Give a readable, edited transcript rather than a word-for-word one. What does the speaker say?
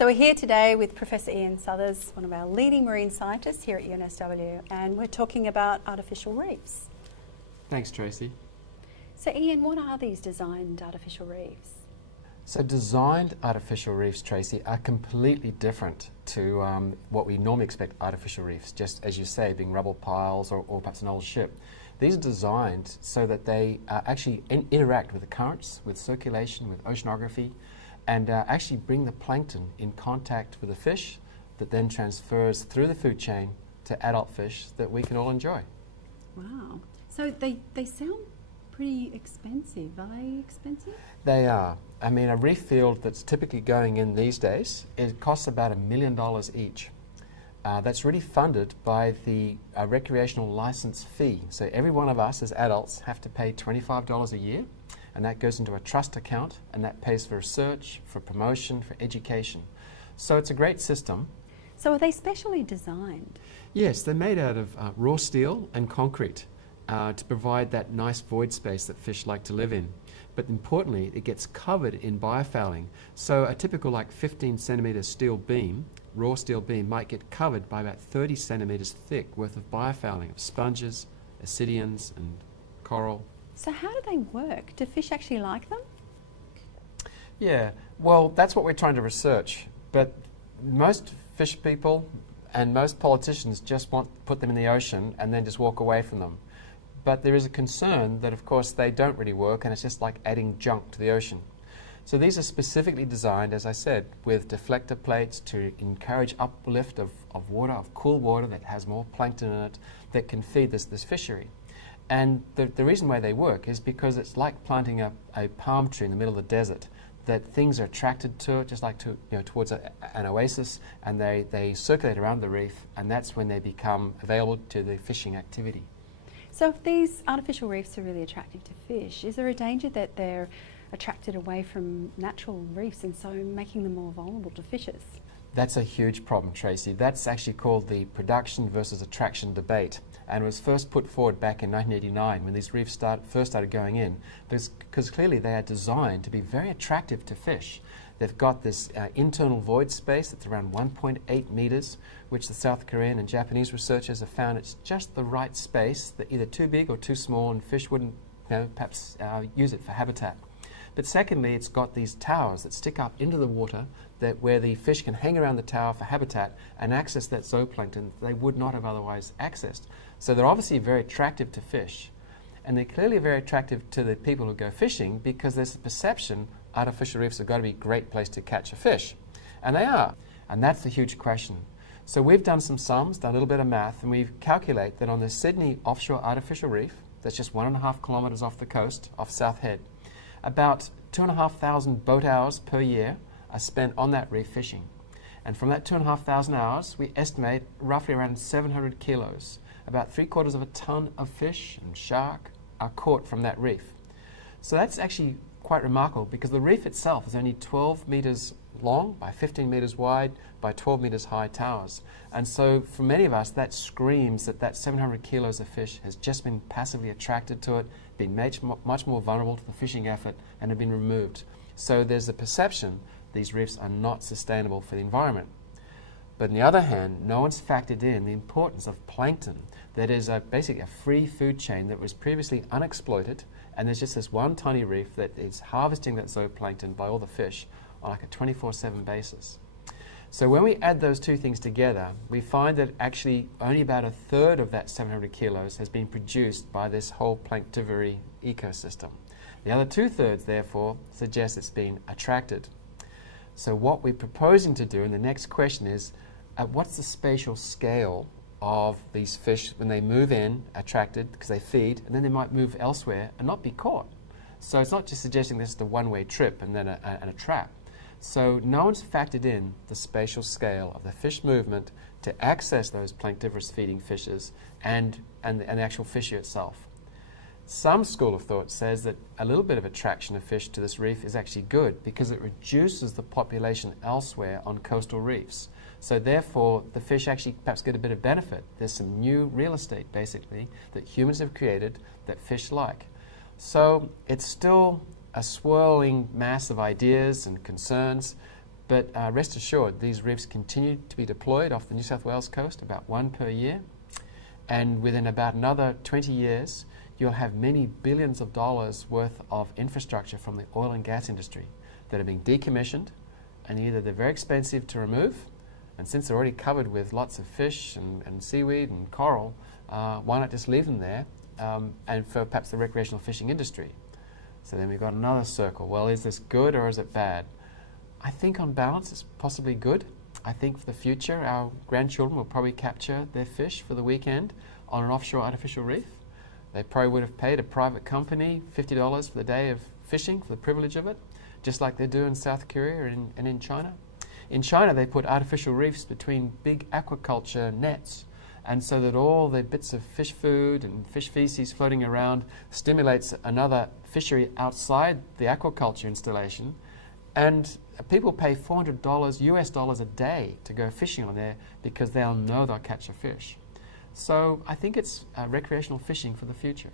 So we're here today with Professor Ian Suthers, one of our leading marine scientists here at UNSW, and we're talking about artificial reefs. Thanks, Tracy. So Ian, what are these designed artificial reefs? So designed artificial reefs, Tracy, are completely different to what we normally expect artificial reefs, just as you say, being rubble piles or perhaps an old ship. These are designed so that they actually interact with the currents, with circulation, with oceanography, and actually bring the plankton in contact with the fish that then transfers through the food chain to adult fish that we can all enjoy. Wow. So they sound pretty expensive. Are they expensive? They are. I mean, a reef field that's typically going in these days, it costs about $1 million each. That's really funded by the recreational license fee. So every one of us as adults have to pay $25 a year, and that goes into a trust account, and that pays for research, for promotion, for education. So it's a great system. So are they specially designed? Yes, they're made out of raw steel and concrete to provide that nice void space that fish like to live in. But importantly, it gets covered in biofouling. So a typical 15 centimetre steel beam, raw steel beam, might get covered by about 30 centimetres thick worth of biofouling of sponges, ascidians and coral. So how do they work? Do fish actually like them? Yeah, well, that's what we're trying to research. But most fish people and most politicians just want to put them in the ocean and then just walk away from them. But there is a concern that, of course, they don't really work, and it's just like adding junk to the ocean. So these are specifically designed, as I said, with deflector plates to encourage uplift of water, of cool water that has more plankton in it that can feed this fishery. And the reason why they work is because it's like planting a palm tree in the middle of the desert, that things are attracted to it, just like towards an oasis, and they circulate around the reef, and that's when they become available to the fishing activity. So if these artificial reefs are really attractive to fish, is there a danger that they're attracted away from natural reefs and so making them more vulnerable to fishes? That's a huge problem, Tracy. That's actually called the production versus attraction debate, and was first put forward back in 1989 when these reefs first started going in, because clearly they are designed to be very attractive to fish. They've got this internal void space that's around 1.8 meters, which the South Korean and Japanese researchers have found it's just the right space, that either too big or too small, and fish wouldn't perhaps use it for habitat. But secondly, it's got these towers that stick up into the water where the fish can hang around the tower for habitat and access that zooplankton they would not have otherwise accessed. So they're obviously very attractive to fish. And they're clearly very attractive to the people who go fishing, because there's a perception artificial reefs have got to be a great place to catch a fish. And they are. And that's the huge question. So we've done some sums, done a little bit of math, and we calculate that on the Sydney offshore artificial reef, that's just 1.5 kilometres off the coast, off South Head, about 2,500 boat hours per year are spent on that reef fishing. And from that 2,500 hours, we estimate roughly around 700 kilos, about 3/4 of a ton of fish and shark are caught from that reef. So that's actually quite remarkable, because the reef itself is only 12 meters long by 15 meters wide by 12 meters high towers. And so for many of us, that screams that 700 kilos of fish has just been passively attracted to it, been much more vulnerable to the fishing effort, and have been removed. So there's a perception these reefs are not sustainable for the environment. But on the other hand, no one's factored in the importance of plankton, that is basically a free food chain that was previously unexploited, and there's just this one tiny reef that is harvesting that zooplankton by all the fish on like a 24/7 basis. So when we add those two things together, we find that actually only about 1/3 of that 700 kilos has been produced by this whole planktivory ecosystem. The other 2/3, therefore, suggest it's been attracted. So what we're proposing to do, and the next question is, what's the spatial scale of these fish when they move in, attracted, because they feed, and then they might move elsewhere and not be caught? So it's not just suggesting this is a one-way trip and then a trap. So no one's factored in the spatial scale of the fish movement to access those planktivorous feeding fishes and the actual fish itself. Some school of thought says that a little bit of attraction of fish to this reef is actually good, because it reduces the population elsewhere on coastal reefs. So therefore, the fish actually perhaps get a bit of benefit. There's some new real estate, basically, that humans have created that fish like. So it's still a swirling mass of ideas and concerns, But rest assured, these reefs continue to be deployed off the New South Wales coast, about one per year. And within about another 20 years, you'll have many billions of dollars worth of infrastructure from the oil and gas industry that are being decommissioned, and either they're very expensive to remove, and since they're already covered with lots of fish and seaweed and coral, why not just leave them there, and for perhaps the recreational fishing industry. So then we've got another circle. Well, is this good or is it bad? I think on balance it's possibly good. I think for the future our grandchildren will probably capture their fish for the weekend on an offshore artificial reef. They probably would have paid a private company $50 for the day of fishing for the privilege of it, just like they do in South Korea and in China. In China they put artificial reefs between big aquaculture nets, and so that all the bits of fish food and fish feces floating around stimulates another fishery outside the aquaculture installation, and people pay $400 US dollars a day to go fishing on there because they'll know they'll catch a fish. So I think it's recreational fishing for the future.